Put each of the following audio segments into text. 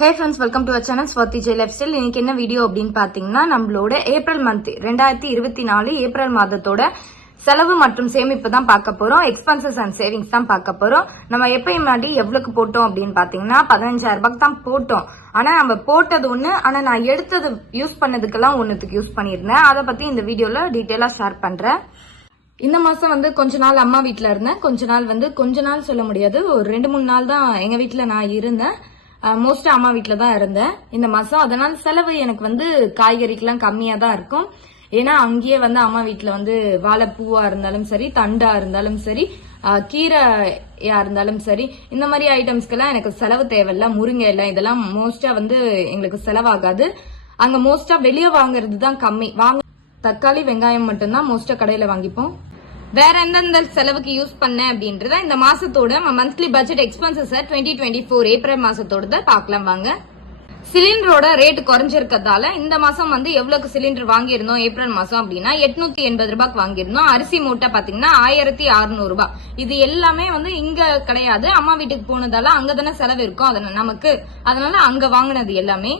Hey friends, welcome to our channel Swati J Lifestyle. இன்னைக்கு என்ன video அப்படின்னு பாத்தீங்கன்னா நம்மளோட ஏப்ரல் மந்த் 2024 ஏப்ரல் மாதத்தோட செலவு மற்றும் சேமிப்பு தான் பார்க்க போறோம். எக்ஸ்பென்சஸ் அண்ட் சேவிங்ஸ் தான் பார்க்க போறோம். நம்ம எப்பயும் மாதிரி எவ்வளவுக்கு போட்டோம் அப்படின்னு பாத்தீங்கன்னா 15,000 ரூபாய்க்கு தான் போட்டோம். ஆனா நம்ம போட்டது ஒண்ணு, ஆனா நான் எடுத்தது யூஸ் பண்ணதுக்கெல்லாம் ஒண்ணுத்துக்கு யூஸ் பண்ணிருந்தேன். அதை பத்தி இந்த வீடியோல டீட்டெயிலா ஷேர் பண்றேன். இந்த மாசம் வந்து கொஞ்ச நாள் அம்மா வீட்டுல இருந்தேன். கொஞ்ச நாள் சொல்ல முடியாது, ஒரு 2-3 நாள் தான் எங்க வீட்டுல நான் இருந்தேன். மோஸ்டா அம்மா வீட்டுல தான் இருந்தேன் இந்த மாசம். அதனால செலவு எனக்கு வந்து காய்கறிக்கெல்லாம் கம்மியா தான் இருக்கும். ஏன்னா அங்கேயே வந்து அம்மா வீட்டுல வந்து வாழைப்பூவா இருந்தாலும் சரி, தண்டா இருந்தாலும் சரி, கீரையா இருந்தாலும் சரி, இந்த மாதிரி ஐட்டம்ஸ்க்கெல்லாம் எனக்கு செலவு தேவையில்ல. முருங்கை எல்லாம் இதெல்லாம் மோஸ்டா வந்து எங்களுக்கு செலவாகாது. அங்க மோஸ்டா வெளியே வாங்குறது தான் கம்மி. தக்காளி வெங்காயம் மட்டும்தான் மோஸ்டா கடையில வாங்கிப்போம். வேற எந்தெந்த செலவுக்கு யூஸ் பண்ண அப்படின்றத இந்த மாசத்தோட மந்த்லி பட்ஜெட் எக்ஸ்பென்சஸ் 2024 ஏப்ரல் மாசத்தோட பார்க்கலாம் வாங்க. சிலிண்டரோட ரேட் குறைஞ்சிருக்கிறதால இந்த மாசம் வந்து எவ்வளவுக்கு சிலிண்டர் வாங்கியிருந்தோம் ஏப்ரல் மாசம் அப்படின்னா 880 ரூபாய்க்கு வாங்கியிருந்தோம். அரிசி மூட்டை பாத்தீங்கன்னா 1600 ரூபாய். இது எல்லாமே வந்து இங்க கிடையாது, அம்மா வீட்டுக்கு போனதால அங்கதானே செலவு இருக்கும் நமக்கு. அதனால அங்க வாங்கினது எல்லாமே.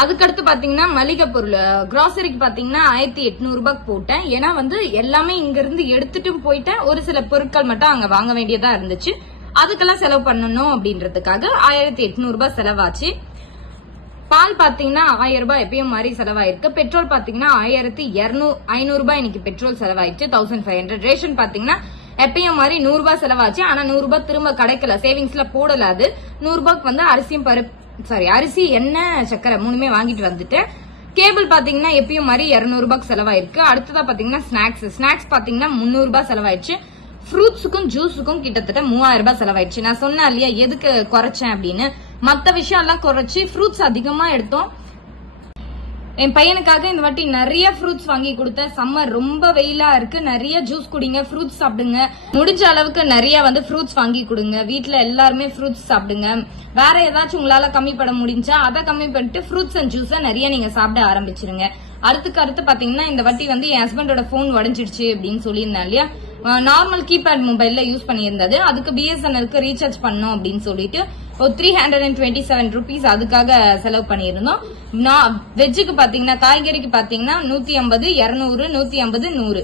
அதுக்கடுத்து பாத்தீங்கன்னா மளிகை பொருள் கிராசரிக்கு பாத்தீங்கன்னா 1800 ரூபாய்க்கு போட்டேன். ஏன்னா வந்து எல்லாமே இங்க இருந்து எடுத்துட்டும் போயிட்டேன். ஒரு சில பொருட்கள் மட்டும் அங்க வாங்க வேண்டியதா இருந்துச்சு. அதுக்கெல்லாம் செலவு பண்ணணும் அப்படின்றதுக்காக 1800 ரூபாய் செலவாச்சு. பால் பாத்தீங்கன்னா 1000 ரூபாய் எப்பயும் மாதிரி செலவாயிருக்கு. பெட்ரோல் பாத்தீங்கன்னா 1500 ரூபாய் இன்னைக்கு பெட்ரோல் செலவாயிடுச்சு. 1500. ரேஷன் பாத்தீங்கன்னா எப்பயும் மாதிரி 100 ரூபாய் செலவாச்சு. ஆனா 100 ரூபாய் திரும்ப கிடைக்கல, சேவிங்ஸ்ல போடல. அது 100 ரூபாய்க்கு வந்து அரிசி எண்ணெய் சக்கரை 3மே வாங்கிட்டு வந்துட்டேன். கேபிள் பாத்தீங்கன்னா எப்பயும் மாதிரி 200 ரூபாய்க்கு செலவாயிருக்கு. அடுத்ததா பாத்தீங்கன்னா ஸ்நாக்ஸ் பாத்தீங்கன்னா 300 ரூபாய் செலவாயிடுச்சு. ஃப்ரூட்ஸுக்கும் ஜூஸுக்கும் கிட்டத்தட்ட 3000 ரூபாய் செலவாயிடுச்சு. நான் சொன்னேன் இல்லையா எதுக்கு குறைச்சேன் அப்படின்னு. மத்த விஷயம் எல்லாம் குறைச்சு ஃப்ரூட்ஸ் அதிகமா எடுத்தோம். என் பையனுக்காக இந்த வாட்டி நிறைய ஃப்ரூட்ஸ் வாங்கி கொடுத்தேன். சம்மர் ரொம்ப வெயிலா இருக்கு, நிறைய ஜூஸ் குடிங்க, ஃப்ரூட்ஸ் சாப்பிடுங்க. முடிஞ்ச அளவுக்கு நிறைய வந்து ஃப்ரூட்ஸ் வாங்கி கொடுங்க. வீட்டுல எல்லாருமே ஃப்ரூட்ஸ் சாப்பிடுங்க. வேற ஏதாச்சும் உங்களால கம்மி பண்ண முடிஞ்சா அதை கம்மி பண்ணிட்டு ஃப்ரூட்ஸ் அண்ட் ஜூஸ நிறைய நீங்க சாப்பிட ஆரம்பிச்சிருங்க. அடுத்து பாத்தீங்கன்னா இந்த வாட்டி வந்து என் ஹஸ்பண்டோட போன் உடைஞ்சிடுச்சு அப்படின்னு சொல்லியிருந்தேன் இல்லையா. நார்மல் கீபேட் மொபைல்ல யூஸ் பண்ணியிருந்தது. அதுக்கு BSNLக்கு ரீசார்ஜ் பண்ணோம் அப்படின்னு சொல்லிட்டு ஒரு 327 rupees அதுக்காக செலவு பண்ணியிருந்தோம். வெஜ்ஜுக்கு பாத்தீங்கன்னா காய்கறிக்கு பாத்தீங்கன்னா 150, 200, 150, 100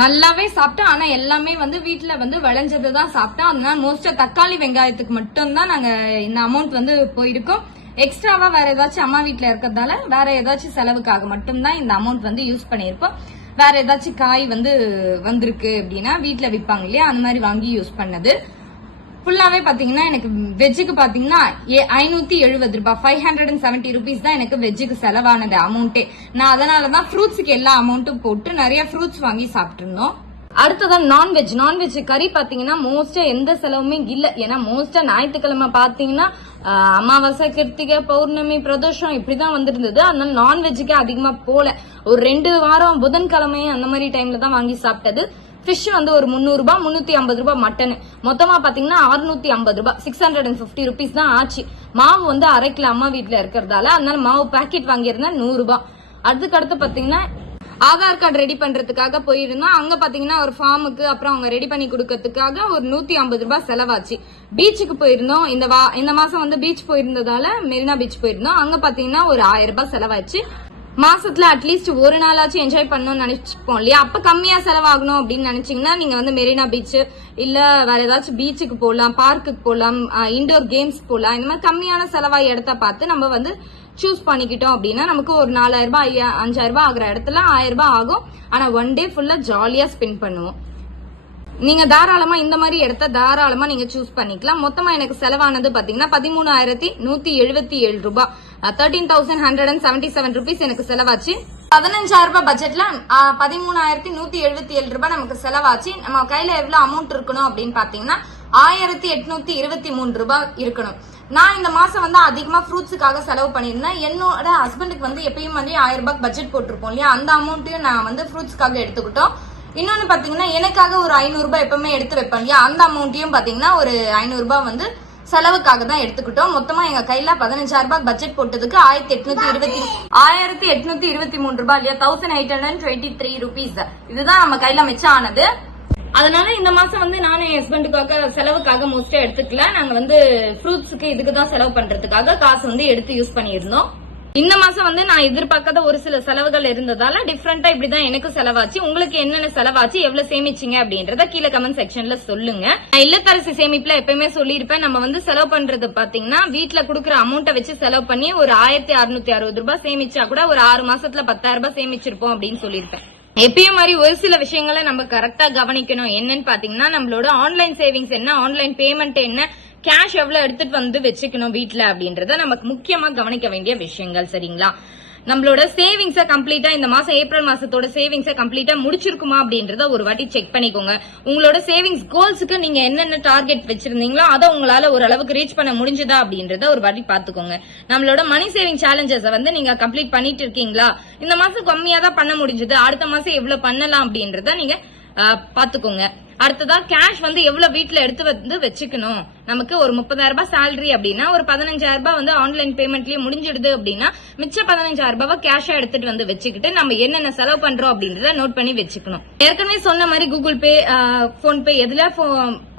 நல்லாவே சாப்பிட்டேன். ஆனா எல்லாமே வந்து வீட்டுல வந்து விளைஞ்சதுதான் சாப்பிட்டேன். அதனால மோஸ்டா தக்காளி வெங்காயத்துக்கு மட்டும் தான் நாங்க இந்த அமௌண்ட் வந்து போயிருக்கோம். எக்ஸ்ட்ராவா வேற ஏதாச்சும் அம்மா வீட்டுல இருக்கிறதால வேற ஏதாச்சும் செலவுக்காக மட்டும்தான் இந்த அமௌண்ட் வந்து யூஸ் பண்ணிருப்போம். வேற ஏதாச்சும் காய் வந்து வந்திருக்கு அப்படின்னா வீட்டுல விற்பாங்க இல்லையா, அந்த மாதிரி வாங்கி யூஸ் பண்ணது. ஃபுல்லாவே பாத்தீங்கன்னா எனக்கு வெஜ்ஜுக்கு பாத்தீங்கன்னா 570 ரூபாய் 570 rupees தான் எனக்கு வெஜ்ஜுக்கு செலவானது அமௌண்டே. நான் அதனாலதான் ஃப்ரூட்ஸுக்கு எல்லா அமௌண்ட்டும் போட்டு நிறைய ஃப்ரூட்ஸ் வாங்கி சாப்பிட்டு இருந்தோம். அடுத்ததான் நான்வெஜ் கறி பாத்தீங்கன்னா மோஸ்டா எந்த செலவுமே இல்ல. ஏன்னா மோஸ்டா ஞாயிற்றுக்கிழமை பாத்தீங்கன்னா அமாவாசை, கிருத்திகை, பௌர்ணமி, பிரதோஷம் இப்படிதான் வந்திருந்தது. அதனால நான்வெஜ்ஜுக்கு அதிகமா போல. ஒரு 2 வாரம் புதன்கிழமை அந்த மாதிரி டைம்ல தான் வாங்கி சாப்பிட்டது. ஃபிஷ் வந்து ஒரு 300 ரூபாய், 350 ரூபாய் மட்டன். மொத்தமா பாத்தீங்கன்னா 650 ரூபாய் 650 rupees தான் ஆச்சு. மாவு வந்து 1/2 கிலோ அம்மா வீட்டுல இருக்கிறதால அதனால மாவு பாக்கெட் வாங்கியிருந்தா 100 ரூபாய். அடுத்து பாத்தீங்கன்னா ஆதார் கார்டு ரெடி பண்றதுக்காக போயிருந்தோம். அங்க பாத்தீங்கன்னா ஒரு ஃபார்முக்கு அப்புறம் அவங்க ரெடி பண்ணி கொடுக்கறதுக்காக ஒரு 150 ரூபாய் செலவாச்சு. பீச்சுக்கு போயிருந்தோம். இந்த மாசம் வந்து பீச் போயிருந்ததால மெரினா பீச் போயிருந்தோம். அங்க பாத்தீங்கன்னா ஒரு 1000 ரூபாய் செலவாச்சு. மாசத்துல அட்லீஸ்ட் ஒரு நாளாச்சும் என்ஜாய் பண்ணணும்னு நினைச்சுப்போம் இல்லையா. அப்ப கம்மியா செலவாகணும் அப்படின்னு நினைச்சீங்கன்னா நீங்க வந்து மெரினா பீச் இல்ல வேற ஏதாச்சும் பீச்சுக்கு போகலாம், பார்க்குக்கு போகலாம், இண்டோர் கேம்ஸ் போகலாம். இந்த மாதிரி கம்மியான செலவா இடத்த பார்த்து நம்ம வந்து சூஸ் பண்ணிக்கிட்டோம் அப்படின்னா நமக்கு ஒரு 4000 ரூபாய் 5000 ரூபாய் ஆகுற இடத்துல 1000 ரூபாய் ஆகும். ஆனா ஒன் டே ஃபுல்லா ஜாலியா ஸ்பெண்ட் பண்ணுவோம். நீங்க தாராளமா இந்த மாதிரி இடத்த தாராளமா நீங்க சூஸ் பண்ணிக்கலாம். மொத்தமா எனக்கு செலவானது பாத்தீங்கன்னா 13,177 ரூபாய் 13,177 rupees எனக்கு செலவாச்சு. 15,000 ரூபாய் பட்ஜெட்ல 13,177 ரூபாய் நமக்கு செலவாச்சு. நம்ம கையில எவ்வளவு அமௌண்ட் இருக்கணும் அப்படின்னு பாத்தீங்கன்னா 1823 ரூபாய் இருக்கணும். நான் இந்த மாசம் வந்து அதிகமா ஃப்ரூட்ஸுக்காக செலவு பண்ணிருந்தேன். என்னோட ஹஸ்பண்டுக்கு வந்து எப்பயும் வந்து 1000 ரூபாய் பட்ஜெட் போட்டிருப்போம் இல்லையா, அந்த அமௌண்ட்டையும் நான் வந்து ஃப்ரூட்ஸ்க்காக எடுத்துக்கிட்டோம். இன்னொன்னு பாத்தீங்கன்னா எனக்காக ஒரு 500 ரூபாய் எப்பவுமே எடுத்து வைப்பேன் இல்லையா, அந்த அமௌண்ட்டையும் பாத்தீங்கன்னா ஒரு 500 ரூபாய் வந்து செலவுக்காக தான் எடுத்துக்கிட்டோம். மொத்தமா எங்க கையில 15,000 ரூபாய் பட்ஜெட் போட்டதுக்கு 1823 ரூபாய் இல்லையா, 1823 rupees இதுதான் நம்ம கையில மிச்சம் ஆனது. அதனால இந்த மாசம் வந்து நானும் என் ஹஸ்பண்டுக்காக செலவுக்காக மோஸ்டா எடுத்துக்கல. நாங்க வந்து ஃப்ரூட்ஸுக்கு இதுக்குதான் செலவு பண்றதுக்காக காசு வந்து எடுத்து யூஸ் பண்ணியிருந்தோம். இந்த மாசம் வந்து நான் எதிர்பார்க்காத ஒரு சில செலவுகள் இருந்ததால டிஃபரெண்டா இப்படிதான் எனக்கு செலவாச்சு. உங்களுக்கு என்னென்ன செலவாச்சு, எவ்வளவு சேமிச்சீங்க அப்படின்றத கீழே கமெண்ட் செக்ஷன்ல சொல்லுங்க. நான் இல்லத்தரசி சேமிப்புல எப்பயுமே சொல்லியிருப்பேன், நம்ம வந்து செலவு பண்றது பாத்தீங்கன்னா வீட்டுல குடுக்கற அமௌண்ட்டை வச்சு செலவு பண்ணி ஒரு 1660 ரூபாய் சேமிச்சா கூட ஒரு 6 மாசத்துல 10,000 ரூபாய் சேமிச்சிருப்போம் அப்படின்னு சொல்லியிருப்பேன். எப்பயும் மாதிரி ஒரு சில விஷயங்களை நம்ம கரெக்டா கவனிக்கணும். என்னன்னு பாத்தீங்கன்னா நம்மளோட ஆன்லைன் சேவிங்ஸ் என்ன, ஆன்லைன் பேமெண்ட் என்ன, கேஷ் எவ்வளவு எடுத்துட்டு வந்து வச்சுக்கணும் வீட்டுல அப்படின்றத நமக்கு முக்கியமா கவனிக்க வேண்டிய விஷயங்கள். சரிங்களா? நம்மளோட சேவிங்ஸ கம்ப்ளீட்டா இந்த மாசம் ஏப்ரல் மாசத்தோட சேவிங்ஸ கம்ப்ளீட்டா முடிச்சிருக்குமா அப்படின்றத ஒரு வாட்டி செக் பண்ணிக்கோங்க. உங்களோட சேவிங்ஸ் கோல்ஸுக்கு நீங்க என்னென்ன டார்கெட் வச்சிருந்தீங்களோ அதை உங்களால ஓரளவுக்கு ரீச் பண்ண முடிஞ்சதா அப்படின்றத ஒரு வாட்டி பாத்துக்கோங்க. நம்மளோட மணி சேவிங் சேலஞ்சஸ் வந்து நீங்க கம்ப்ளீட் பண்ணிட்டு இருக்கீங்களா, இந்த மாசம் கம்மியா தான் பண்ண முடிஞ்சது, அடுத்த மாசம் எவ்வளவு பண்ணலாம் அப்படின்றத நீங்க பாத்துக்கோங்க. அடுத்ததா கேஷ் வந்து எவ்வளவு வீட்டுல எடுத்து வந்து வச்சுக்கணும். நமக்கு ஒரு 30,000 ரூபாய் சேலரி அப்படின்னா ஒரு 15,000 ரூபாய் வந்து ஆன்லைன் பேமெண்ட்லயே முடிஞ்சிடுது அப்படின்னா மிச்ச 15,000 ரூபாய் கேஷா எடுத்துட்டு வந்து வச்சுக்கிட்டு நம்ம என்னென்ன செலவு பண்றோம் அப்படின்றத நோட் பண்ணி வச்சுக்கணும். ஏற்கனவே சொன்ன மாதிரி கூகுள் பே, போன்பே எதுல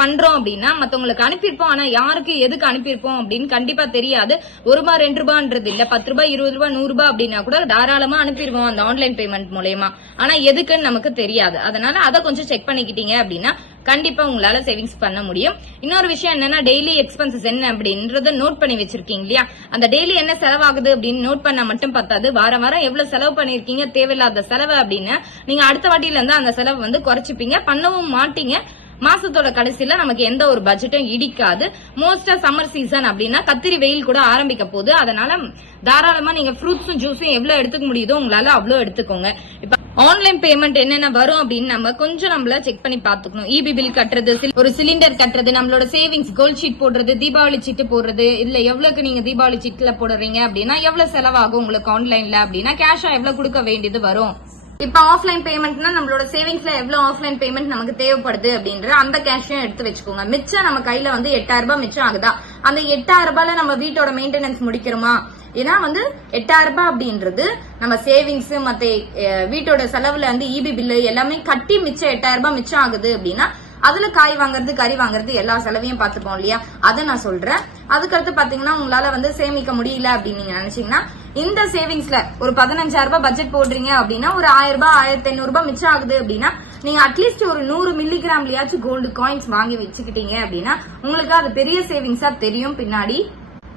பண்றோம் அப்படின்னா மத்தவங்களுக்கு அனுப்பியிருப்போம். ஆனா யாருக்கு எதுக்கு அனுப்பியிருப்போம் அப்படின்னு கண்டிப்பா தெரியாது. ₹1 ₹2 ரூபான்றது இல்ல, 10 ரூபாய், 20 ரூபாய், 100 ரூபாய் அப்படின்னா கூட தாராளமா அனுப்பிடுவோம் அந்த ஆன்லைன் பேமெண்ட் மூலமா. ஆனா எதுக்குன்னு நமக்கு தெரியாது. அதனால அதை கொஞ்சம் செக் பண்ணிக்கிட்டீங்க அப்படின்னா கண்டிப்பா உங்களால சேவிங்ஸ் பண்ண முடியும். இன்னொரு விஷயம் என்னன்னா டெய்லி எக்ஸ்பென்சஸ் என்ன அப்படின்றத நோட் பண்ணி வச்சிருக்கீங்க இல்லையா, அந்த டெய்லி என்ன செலவாகுது அப்படின்னு நோட் பண்ணா மட்டும் பத்தாது. வாரம் வாரம் எவ்வளவு செலவு பண்ணிருக்கீங்க தேவையில்லாத செலவு அப்படின்னு நீங்க அடுத்த வாட்டியில இருந்து அந்த செலவு வந்து குறைச்சிப்பீங்க, பண்ணவும் மாட்டீங்க. மாசத்தோட கடைசியில நமக்கு எந்த ஒரு பட்ஜெட்டும் இடிக்காது. மோஸ்டா சம்மர் சீசன் அப்படின்னா கத்திரி வெயில் கூட ஆரம்பிக்க போகுது. அதனால தாராளமா நீங்க ஃப்ரூட்ஸும் ஜூஸும் எவ்வளவு எடுத்துக்க முடியுதோ உங்களால அவ்வளவு எடுத்துக்கோங்க. இப்ப ஆன்லைன் பேமெண்ட் என்னென்ன வரும் அப்படின்னு நம்ம கொஞ்சம் நம்மள செக் பண்ணி பாத்துக்கணும். இபி பில் கட்டுறது, ஒரு சிலிண்டர் கட்டுறது, நம்மளோட சேவிங்ஸ் கோல்ட் ஷீட் போடுறது, தீபாவளி சீட்டு போடுறது, இல்ல எவ்வளவுக்கு நீங்க தீபாவளி சீட்ல போடுறீங்க அப்படின்னா எவ்வளவு செலவாகும் உங்களுக்கு ஆன்லைன்ல அப்படின்னா கேஷா எவ்வளவு கொடுக்க வேண்டியது வரும். இப்ப ஆஃப்லைன் பேமெண்ட்னா நம்மளோட சேவிங்ஸ்ல எவ்வளவு ஆஃப்லைன் பேமெண்ட் நமக்கு தேவைப்படுது அப்படின்ற அந்த கேஷையும் எடுத்து வச்சுக்கோங்க. மிச்சம் நம்ம கையில வந்து 8,000 ரூபாய் மிச்சம் ஆகுதா, அந்த 8,000 ரூபாயில நம்ம வீட்டோட மெயின்டெனன்ஸ் முடிக்கிறோமா? ஏன்னா வந்து 8,000 ரூபாய் அப்படின்றது நம்ம சேவிங்ஸ் மத்த வீட்டோட செலவுல வந்து இபி பில்லு எல்லாமே கட்டி மிச்சம் 8,000 ரூபாய் மிச்சம் ஆகுது அப்படின்னா அதுல காய் வாங்குறது, கறி வாங்குறது, எல்லா செலவையும் பாத்துப்போம் இல்லையா, அதை நான் சொல்றேன். அதுக்கடுத்து பாத்தீங்கன்னா உங்களால வந்து சேமிக்க முடியல அப்படின்னு நீங்க நினைச்சீங்கன்னா இந்த சேவிங்ஸ்ல ஒரு 15,000 ரூபாய் பட்ஜெட் போடுறீங்க அப்படின்னா ஒரு 1,000 ரூபாய் 1,500 ரூபாய் மிச்சம் ஆகுது அப்படின்னா நீங்க அட்லீஸ்ட் ஒரு 100 மில்லிகிராம்லயாச்சும் கோல்டு காயின்ஸ் வாங்கி வச்சுக்கிட்டீங்க அப்படின்னா உங்களுக்கு அது பெரிய சேவிங்ஸா தெரியும் பின்னாடி.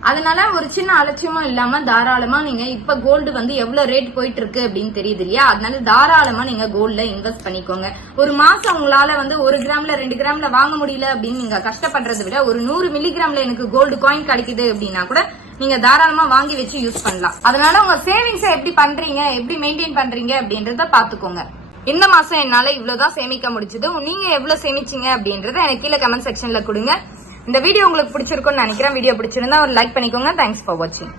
அதனால ஒரு சின்ன அலட்சியமும் இல்லாம தாராளமா நீங்க இப்ப கோல்டு வந்து எவ்வளவு ரேட் போயிட்டு இருக்கு அப்படின்னு தெரியுது இல்லையா, அதனால தாராளமா நீங்க கோல்ட்ல இன்வெஸ்ட் பண்ணிக்கோங்க. ஒரு மாசம் உங்களால வந்து 1 கிராம்ல 2 கிராம்ல வாங்க முடியல அப்படின்னு நீங்க கஷ்டப்படுறதை விட ஒரு 100 மில்லிகிராம்ல எனக்கு கோல்டு காயின் கிடைக்குது அப்படின்னா கூட நீங்க தாராளமா வாங்கி வச்சு யூஸ் பண்ணலாம். அதனால உங்க சேவிங்ஸ எப்படி பண்றீங்க, எப்படி மெயின்டைன் பண்றீங்க அப்படின்றத பாத்துக்கோங்க. இந்த மாசம் என்னால இவ்வளவுதான் சேமிக்க முடிச்சது, நீங்க எவ்வளவு சேமிச்சீங்க அப்படின்றத எனக்கு கீழே கமெண்ட் செக்ஷன்ல கொடுங்க. இந்த வீடியோ உங்களுக்கு பிடிச்சிருக்கும்னு நினைக்கிறேன். வீடியோ பிடிச்சிருந்தா ஒரு லைக் பண்ணிக்கோங்க. தேங்க்ஸ் ஃபார் வாட்சிங்.